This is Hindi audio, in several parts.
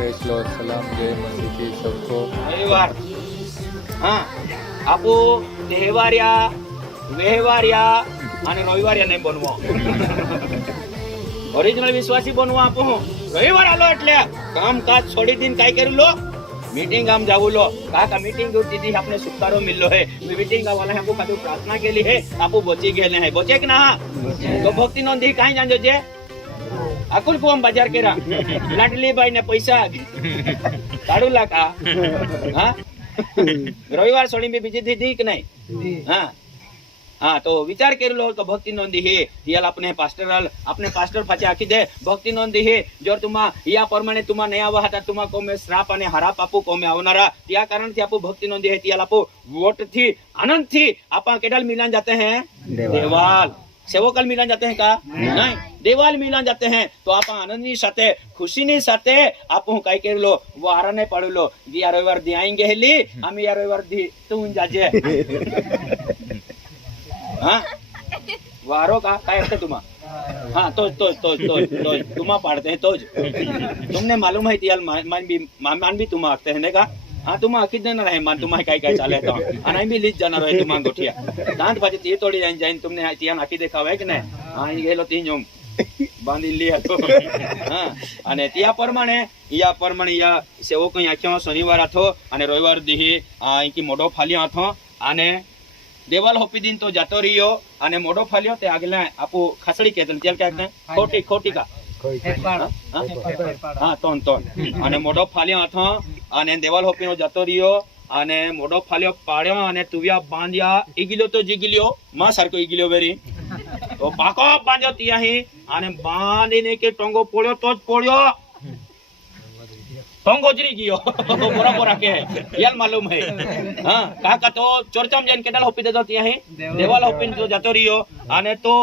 प्रेस लॉर्ड सलाम जय मसीह की सबको। રવિવાર હા આપો તહેવારિયા વ્યવહારિયા અને રવિવારિયા નહીં બનવો ઓરિજિનલ વિશ્વાસી બનવા આપો રવિવાર આલો એટલે કામકાજ છોડી દીને કાઈ કર્યું લો मीटिंग हम जाऊ लो का मीटिंग दीदी आपने छुटकारो मिल लो है मीटिंग वाला हमको खाली प्रार्थना के लिए है आपको बची गए हैं बचे कि ना तो भक्ति नोंधी कहीं जान जे अकुल को हम बाजार केरा लाडली भाई ने पैसा काढू लाका हाँ रविवार छोड़ी में बीजी थी कि नहीं हाँ हाँ तो विचार कर लो तो भक्ति नोंदी है याल अपने पास्टर पाचे आखी दे भक्ति नोंदी है जो तुमा या प्रमाणे तुमा नहीं आवा हता तुमा को में श्राप अने हराप आपू को में आवनारा त्या कारण थी आपू भक्ति नोंदी है त्याल आपू वोट थी आनंद थी आपा केडल मिलन जाते हैं देवाल सेवकल मिलन जाते हैं का नहीं देवाल मिलन जाते हैं तो आप आनंदनी साथे खुशीनी साथे आपू काई कर लो वारा ने पड़ लो या रविवार दी आएंगे हेली हम या रविवार दी तू जाजे हाँ वारो का काय है तुम्हा हाँ तो तुम्हा पाड़ते हैं तो तुमने मालूम है यार मान भी तुम आते हैं का हाँ तुम आखी देना रहे मान तुम्हारे काय काय चाले तो अनाई भी लीज जाना रहे तुम गोठिया दांत बाजे ये तोड़ी जाइन जाइन तुमने तिया आखी देखा है कि नहीं हाँ ये गेलो तीन जोम बांधी लिया तो हाँ अने त्या प्रमाणे या सेवक आख्यो शनिवार आथो अने रविवार दीही की मोडो फालिया आथो अने देवाल होपी दिन तो जातो रियो अने मोडो फालियो ते आगला आपू खसड़ी कहते हैं क्या कहते हैं खोटी का हाँ तोन अने मोडो फालियो आथो अने देवाल होपी नो जातो रियो अने मोडो फालियो पाड्यो अने तुविया बांध्या इगिलो तो जिगिलियो मां सरको इगिलियो बेरी तो पाको बांध्यो तिया ही अने बांधीने के टोंगो पोड़्यो तो ज पोड़्यो टोंगोजरी गयो बोरा के यार मालूम है हाँ काका तो चोरचम जन केडल होपी देतो तिया ही देवाल होपी तो जातो रियो अने तो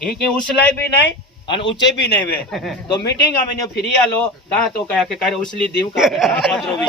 ही के उसलाय भी नहीं अन ऊंचे भी नहीं वे तो मीटिंग में फिरी आलो ता तो कया के करे उसली दीव का पत्रो भी